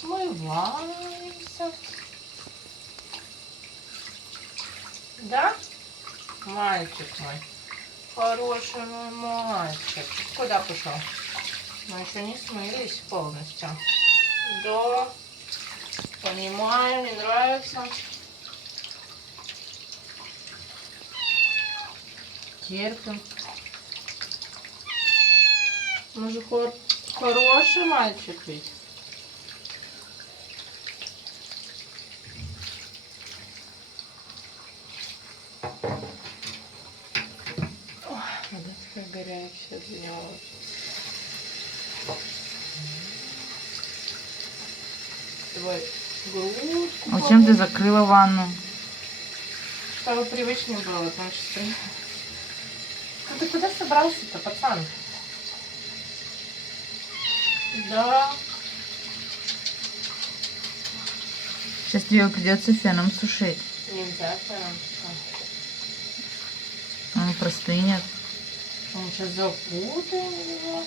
Смываемся. Да? Мальчик мой. Хороший мой мальчик. Куда пошел? Мы еще не смылись полностью. Да. Понимаю, не нравится. Терпим. Мы же хороший мальчик ведь. Вода такая горячая сделалась. Давай грудку. Зачем ты закрыла ванну? Чтобы привычнее было, значит. Ну ты куда собрался-то, пацан? Да. Сейчас ее придется феном сушить. Нельзя прям. Он простынет. Он сейчас запутаем его.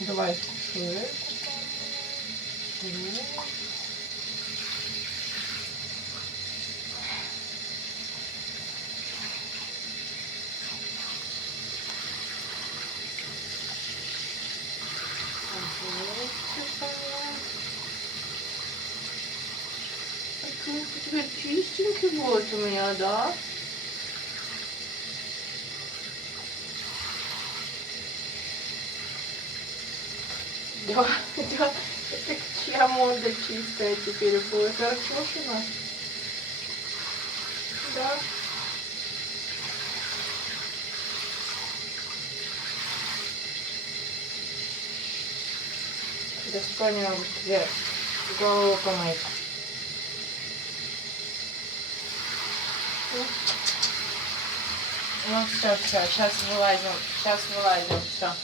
Давай шею. Какой у тебя чистенький вот у меня, да? Да, да. Это чья морда чистая теперь будет? Арчушина? Да. Достанем где голову помыть. Ну все, сейчас вылазим, все.